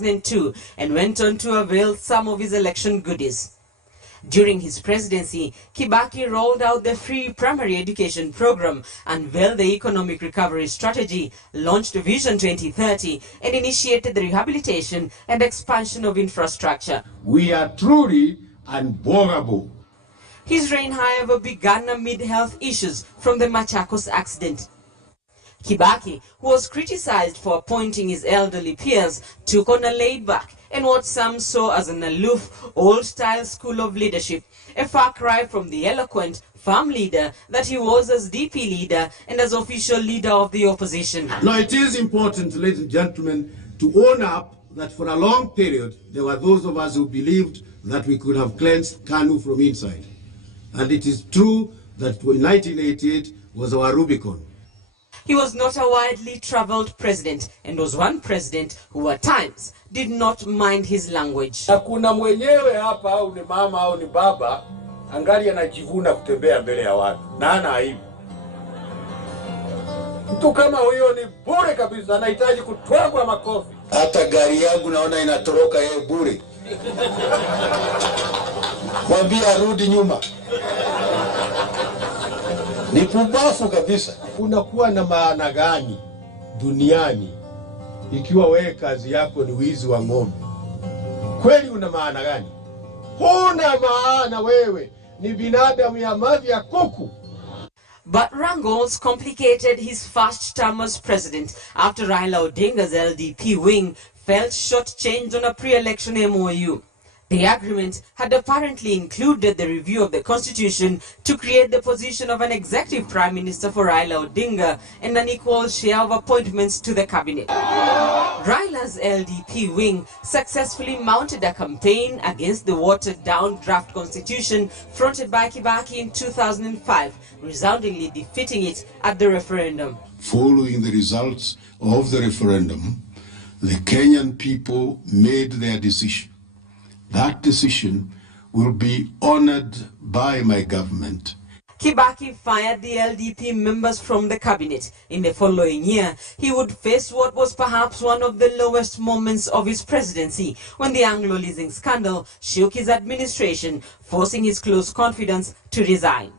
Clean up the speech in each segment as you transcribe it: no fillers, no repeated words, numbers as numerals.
2002 and went on to avail some of his election goodies. During his presidency, Kibaki rolled out the free primary education program, unveiled the economic recovery strategy, launched Vision 2030, and initiated the rehabilitation and expansion of infrastructure. We are truly unborable. His reign, however, began amid health issues from the Machakos accident. Kibaki, who was criticized for appointing his elderly peers, took on a laid-back and what some saw as an aloof, old-style school of leadership, a far cry from the eloquent, firm leader that he was as DP leader and as official leader of the opposition. Now, it is important, ladies and gentlemen, to own up that for a long period, there were those of us who believed that we could have cleansed KANU from inside. And it is true that 1988 was our Rubicon. He was not a widely traveled president and was one president who at times did not mind his language. Hakuna mwenyewe hapa au ni mama au ni baba angali anajivuna kutembea mbele ya watu na hana aibu. Mtu kama huyo ni bure kabisa, anahitaji kutwagwa makofi. Hata gari yangu naona inatoroka yeye bure. Mwambie arudi nyuma. Ni pumbafu kabisa. Unakuwa na maana gani duniani ikiwa wewe kazi yako ni wizi wa ng'ombe? Kweli una maana gani? Huna maana, wewe ni binadamu ya mavi ya kuku. But wrangles complicated his first term as president after Raila Odinga's LDP wing felt short-changed on a pre-election MOU. The agreement had apparently included the review of the constitution to create the position of an executive prime minister for Raila Odinga and an equal share of appointments to the cabinet. Raila's LDP wing successfully mounted a campaign against the watered-down draft constitution fronted by Kibaki in 2005, resoundingly defeating it at the referendum. Following the results of the referendum, the Kenyan people made their decision. That decision will be honored by my government. Kibaki fired the LDP members from the cabinet. In the following year, he would face what was perhaps one of the lowest moments of his presidency, when the Anglo leasing scandal shook his administration, forcing his close confidants to resign.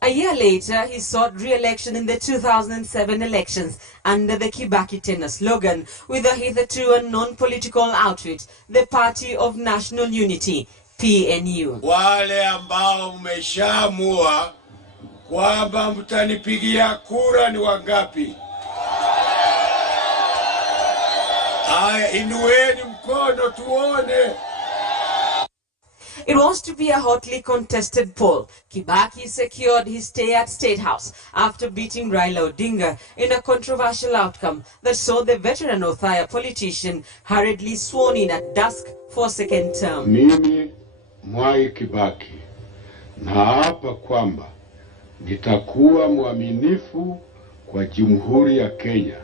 A year later, he sought re-election in the 2007 elections under the Kibaki tenure slogan, with a hitherto unknown political outfit, the Party of National Unity, PNU. Wale ambao mmeshaamua kwamba mtanipigia kura ni wangapi? Haya, inueni mkono tuone. It was to be a hotly contested poll. Kibaki secured his stay at State House after beating Raila Odinga in a controversial outcome that saw the veteran Othaya politician hurriedly sworn in at dusk for a second term. Mimi Mwai Kibaki naapa kwamba nitakuwa mwaminifu kwa Jamhuri ya Kenya.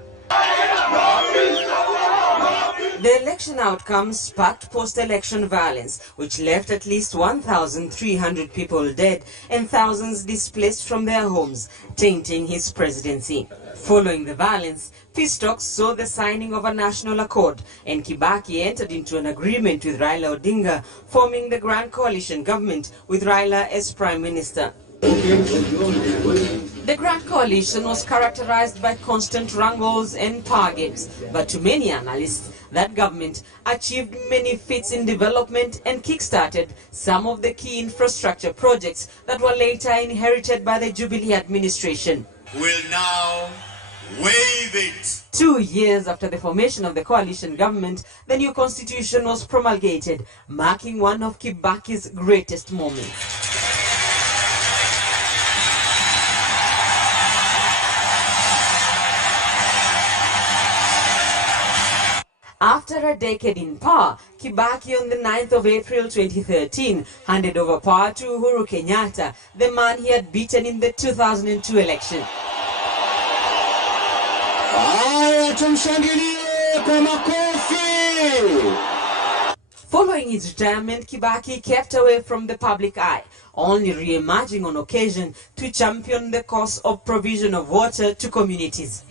The election outcome sparked post-election violence, which left at least 1,300 people dead and thousands displaced from their homes, tainting his presidency. Following the violence, peace talks saw the signing of a national accord, and Kibaki entered into an agreement with Raila Odinga, forming the Grand Coalition government with Raila as Prime Minister. The Grand Coalition was characterized by constant wrangles and power games, but to many analysts, that government achieved many feats in development and kick-started some of the key infrastructure projects that were later inherited by the Jubilee administration. We'll now waive it. 2 years after the formation of the coalition government, the new constitution was promulgated, marking one of Kibaki's greatest moments. After a decade in power, Kibaki on the 9th of April 2013 handed over power to Uhuru Kenyatta, the man he had beaten in the 2002 election. Following his retirement, Kibaki kept away from the public eye, only re-emerging on occasion to champion the cause of provision of water to communities.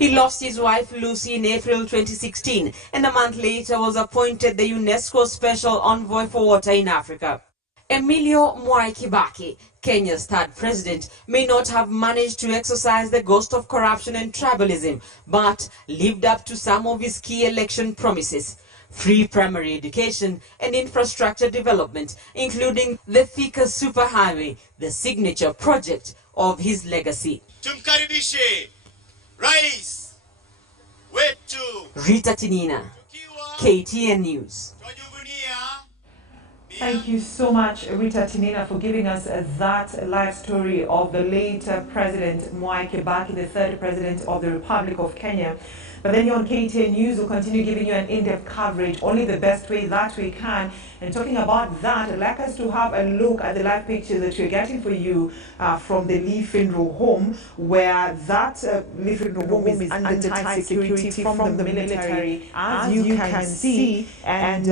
He lost his wife Lucy in April 2016 and a month later was appointed the UNESCO Special Envoy for Water in Africa. Emilio Mwai Kibaki, Kenya's third president, may not have managed to exorcise the ghost of corruption and tribalism, but lived up to some of his key election promises. Free primary education and infrastructure development, including the Thika Superhighway, the signature project of his legacy. Tumkaribishe Rais wetu Rita Tinina, KTN News. Thank you so much, Rita Tinina, for giving us that life story of the late President Mwai Kibaki, the third president of the Republic of Kenya. But then here on KTN News, we'll continue giving you an in-depth coverage, only the best way that we can. And talking about that, I'd like us to have a look at the live picture that we're getting for you from the Lee Finro home, where that Lee Finro home is under tight security from the military, as you can see. And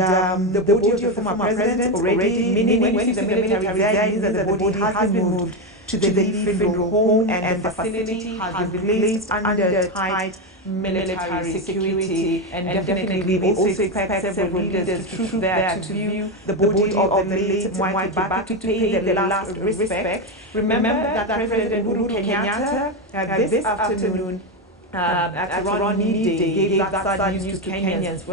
the body of the former president already, meaning when you see the military there, it means that the body has been moved to the Lee Finro home, and the facility has been placed under tight military security, and definitely we also expect several leaders to troop there to view the body of the late Mwai Kibaki, to pay the last respect. Remember that President Uhuru Kenyatta this afternoon at around midday gave that sad news to Kenyans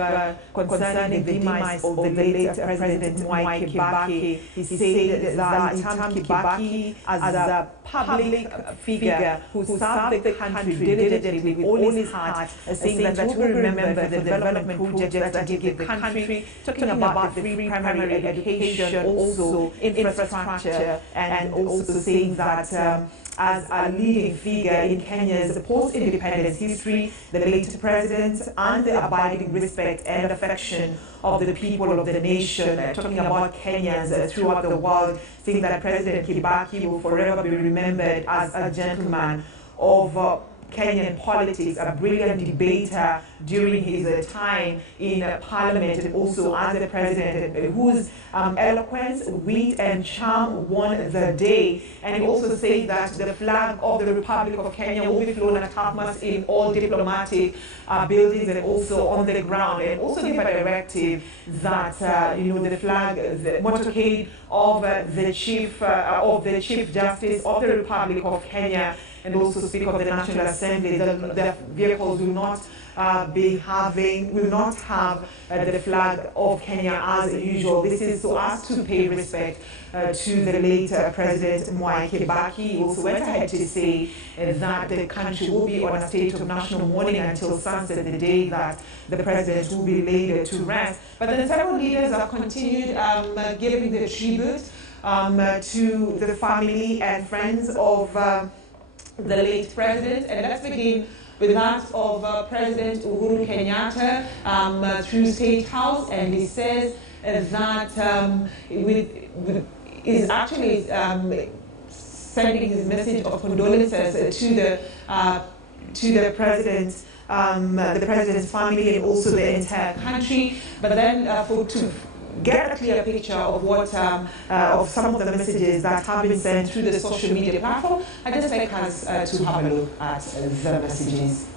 concerning the demise of the late President Mwai Kibaki. He said that Kibaki, as a public figure who served the country diligently with all his heart, saying that we will remember the development projects that he gave the country, talking about the free primary education, also infrastructure, and also saying that as a leading figure in Kenya's post-independence history, the late president earned the abiding respect and affection of the people of the nation, talking about Kenyans throughout the world, saying that President Kibaki will forever be remembered as a gentleman of Kenyan politics, a brilliant debater during his time in Parliament, and also as a president, whose eloquence, wit, and charm won the day. And he also said that the flag of the Republic of Kenya will be flown at half-mast in all diplomatic buildings and also on the ground, and also give a directive that the flag, the motorcade of the Chief Justice of the Republic of Kenya, and also Speaker of the National Assembly, the vehicles will not have the flag of Kenya as usual. This is so as to pay respect to the late President Mwai Kibaki. He also went ahead to say that the country will be on a state of national mourning until sunset, the day that the president will be laid to rest. But then several leaders have continued giving the tribute to the family and friends of the late president. And let's begin with that of President Uhuru Kenyatta through State House, and he says that is actually sending his message of condolences to the president's family and also the entire country. But then to get a clear picture of what of some of the messages that have been sent through the social media platform, I'd just like us to have a look at the messages.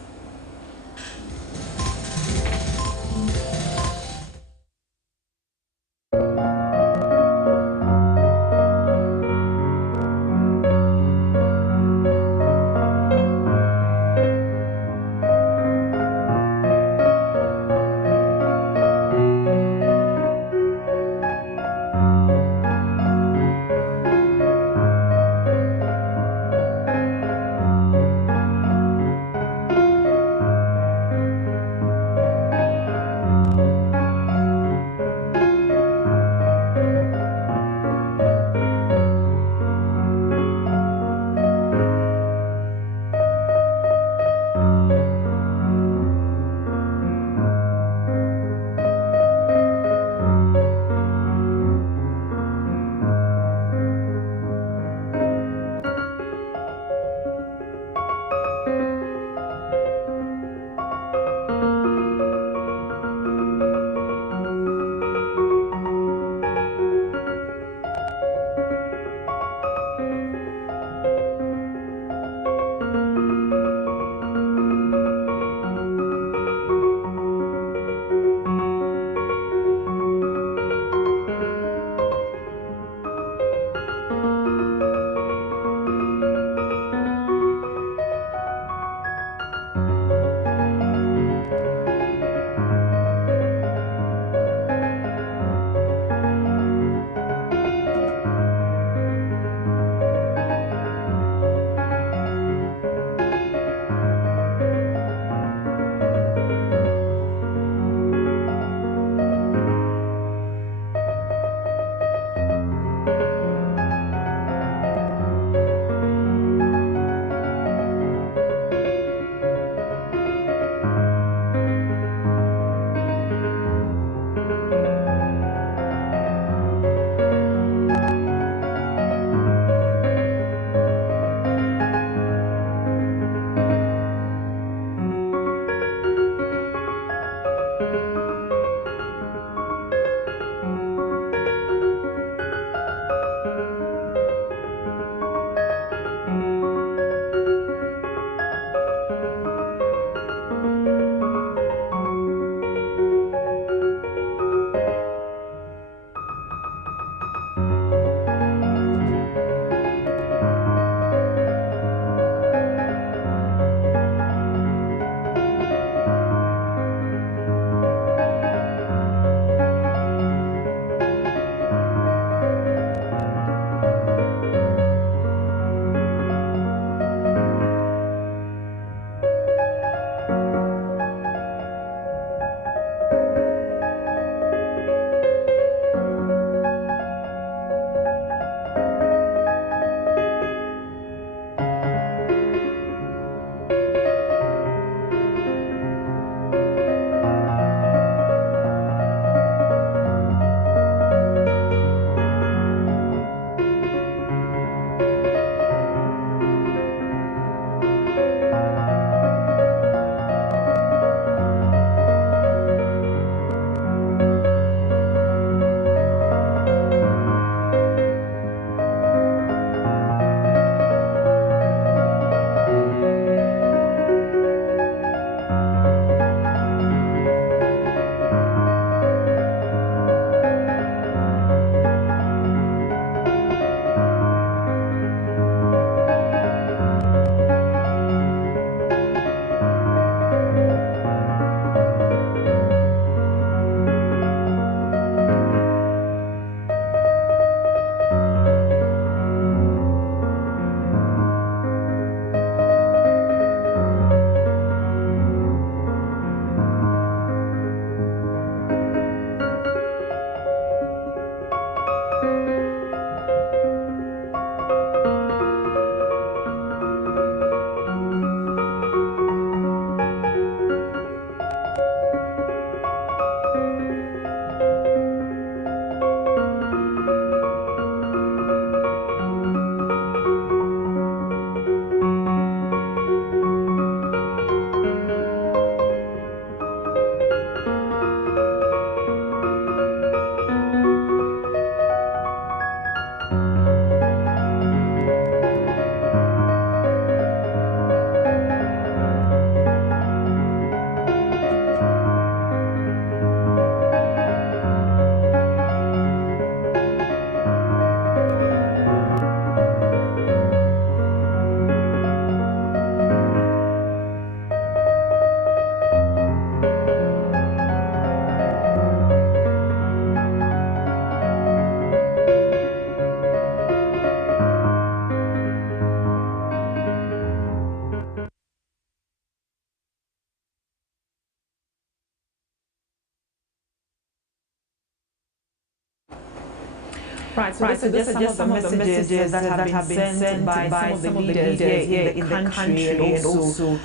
Right, so these are just some of the messages that have been sent by some of the leaders here in the country, and also,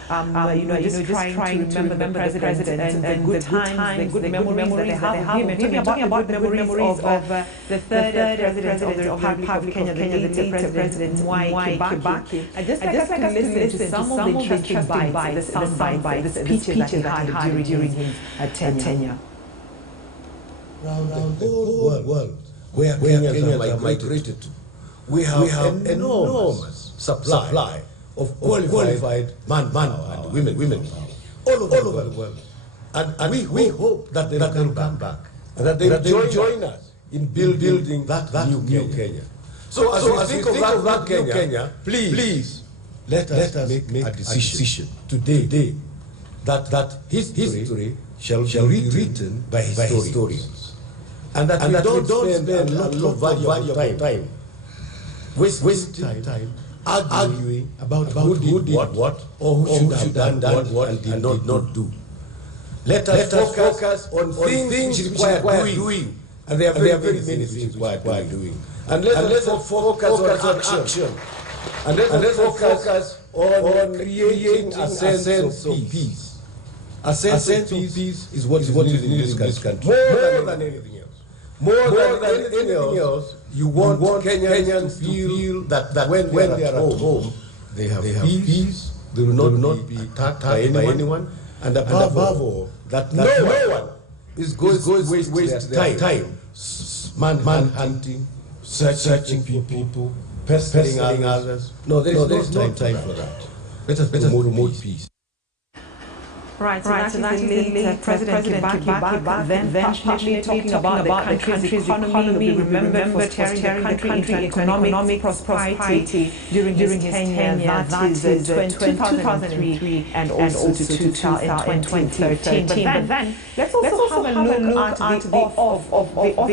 just trying to remember the president and the good times, the good memories that they have of him, and talking about the memories of the third president of the Republic of Kenya, the late President Mwai Kibaki. I'd just like us to listen to some of the interesting bites, the sound bites, the speeches that he had during his tenure. Around the whole world where Kenyans are migrated to, we have enormous supply of qualified manpower and women all over the world. And we hope that they will come back and that they will join us in building that new Kenya. So as we think of that new Kenya, please let us make a decision today that history shall be written by historians. And that we don't spend a lot of valuable time wasting time arguing about who did what or who should have done what and did not do. Let us focus on things which require doing, and there are very many things require doing. And let us focus on action. And let us focus on creating a sense of peace. A sense of peace is what is needed in this country. More than anything else. More than anything else, you want Kenyans to feel that when they are at home, they have peace, they will not be attacked by anyone, and above all, that no one is going to waste their time man hunting, searching people, pestering others. No, there is no time for that. Let us promote peace. Right, so that is late President Kibaki then passionately talking about the country's economy. We remember tearing the country into economic prosperity during his tenure, that is 2003 and also to 2013. But then let's also have a look at the off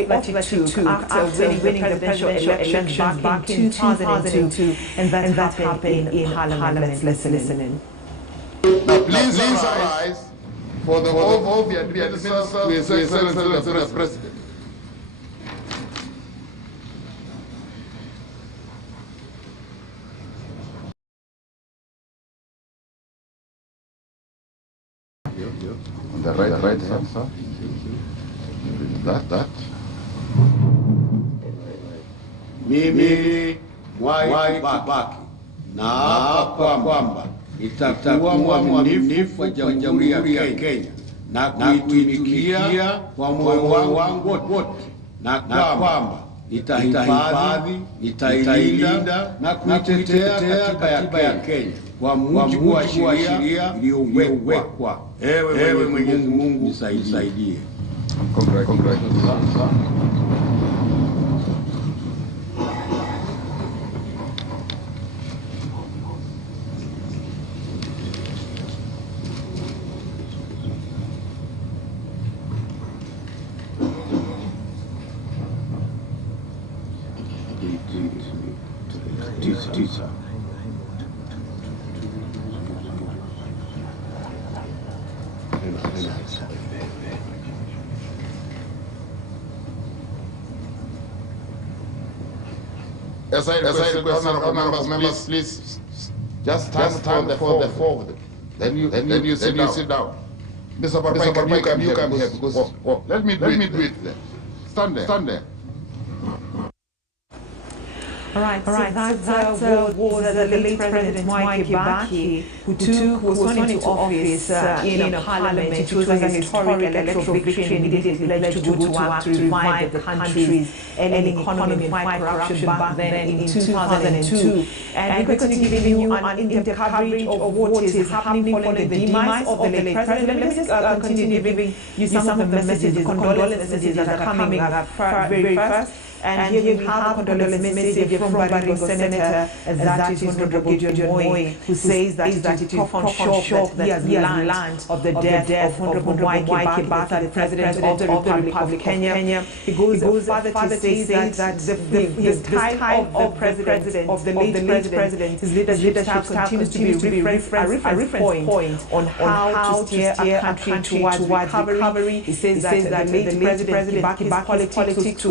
that he took after winning the presidential elections back in 2002, and that happened in Parliament. Let's listen in. Now, please arise for the oath of the administrators to His Excellency the President. On the right hand, sir. That. Mimi Mwai Kibaki naapa kwamba itakuwa mwaminifu kwa Jamhuri ya Kenya na kuitumikia kwa moyo wangu wote, na kwamba nitahifadhi, nitailinda na kuitetea katiba ya Kenya kwa mujibu wa sheria iliyowekwa. Ewe Mwenyezi Mungu nisaidie. Congratulations. Teacher. As I request honorable members, please just stand forward. Then you sit down. Mr. Parpai, you come here because let me do it. Stand there. All right, that was the late President Mwai Kibaki, who was sworn into office in a parliament. It was a historic electoral victory, and immediately pledged to go to work to revive the country's ailing economy and fight corruption back then in 2002. And we continue giving you an in-depth coverage of what is happening following the demise of the late president. Let me just continue giving you some of the messages, the condolence messages that are coming up very first. And here we have a condolence message from Baringo Senator, that is Honorable Gideon Moi, who says that it is tough on shock that he has learned of the death of Honorable Mwai Kibaki, the President of the Republic of Kenya. He goes further to say that the style of the President, of the late President, his leadership style continues to be a reference point on how to steer a country towards recovery. He says that the late President Kibaki's politics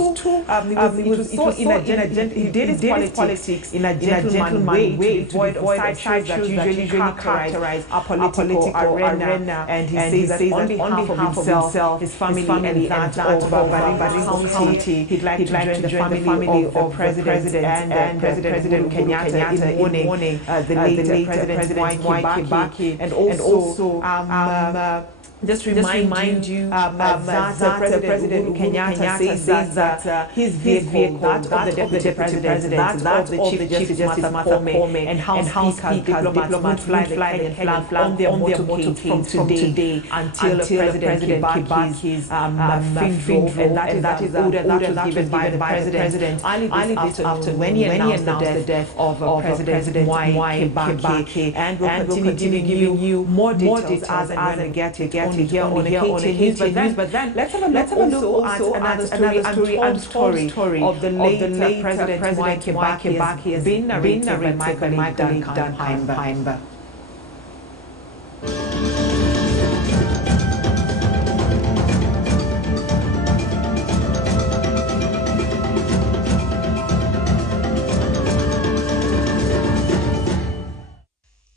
he did his politics in a gentleman way, devoid of side shows that usually characterize a political arena. And he says that on behalf of himself, his family, and that of Baringo County, he'd like to join the family of the President and President Kenyatta in mourning the late President Mwai Kibaki, and also just remind you that President Kenyatta says that his vehicle, that of the Deputy President, that of the Chief Justice Martha Koome, and House Speaker diplomats fly the Kenyan flag on their motorcades from today until President Kibaki's funeral, and that is an order that was given by the President early this afternoon when he announced the death of President Mwai Kibaki. And we'll continue giving you more details as and when we get here on the news. But then let's have a look at another untold story of the late President Mwai Kibaki has been narrated by Michael Duncan.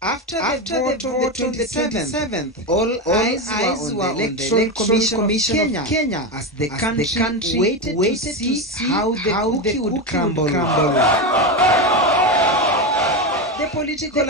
After the vote on the 27th, all eyes were on the Electoral Commission of Kenya as the country waited to see how the cookie would crumble. The political